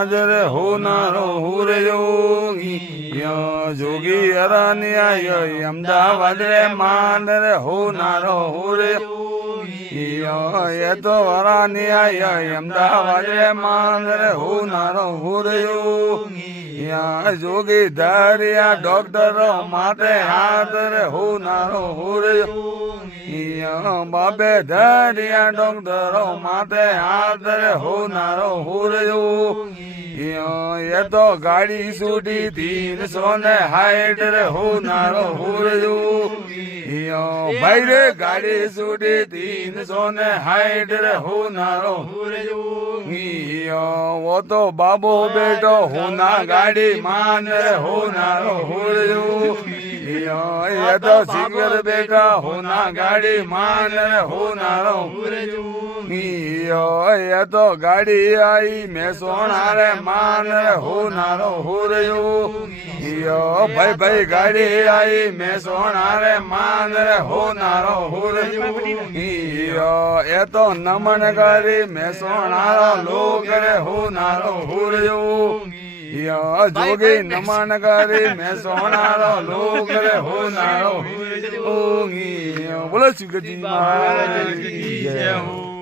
માજરે હોનારો હુર યોગી જોગી અરણ્ય અમદાવાદ રે માનરે હોનારો હુર એ તો અરણ્ય અમદાવાદ રે માનરે હોનારો હુર યોગી જોગી ધરિયા ડોક્ટરો માટે હાથ રે હોનારો હુર બાબે ધરિયા ડોક્ટરો માટે હાથ રે હોનારો હુર એ તો ગાડી છૂટી 360 રે હોનારો હુર ભાઈ રે ગાડી છૂટી 360 રે હોનારો વો તો બાબો બેટો હોના ગાડી માન રે હોનારો હુર એ તો સિંગર બેટા હોના ગાડી માન રે હોનારો એ તો ગાડી આઈ મેસોણા રે માન રે હોનારો હુર ભાઈ ભાઈ ગાડી આઈ મેસોણા રે માન રે હોનારો હુર એ તો નમન કરી મેસોણારો લોક રે હોનારો હુર જોગી નમન કરી મેસોણારો લોક રે હોનારો બોલો શિવજી મહારાજ કી જય હો.